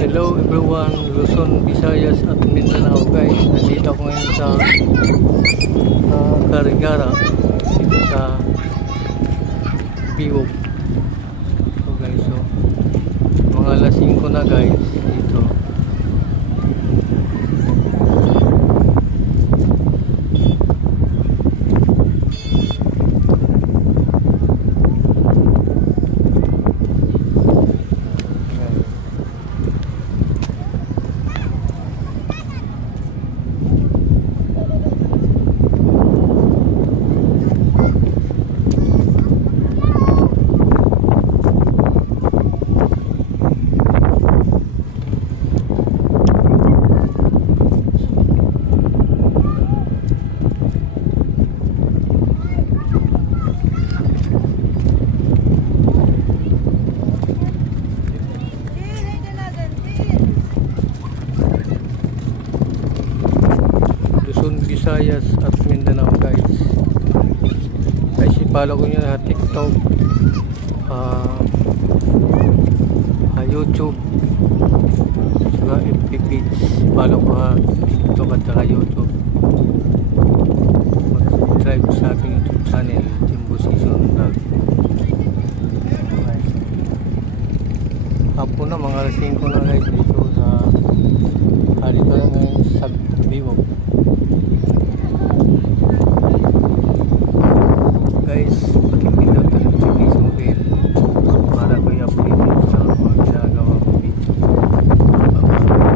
Hello everyone, Luzon, Visayas at Mindanao guys. Nandito ako ngayon sa Carigara dito sa Biwog. So guys, so mga alas 5 na guys dito. Luzon, Visayas at Mindanao guys. Guys, i-follow ko nyo na TikTok, YouTube, saka FB page. Follow ko ha TikTok at saka YouTube. Mag-subscribe sa aking YouTube channel, Jimbo Season Vlog. Hapon na, mga alas 5 na guys dito sa dito na ngayon sa Biwog.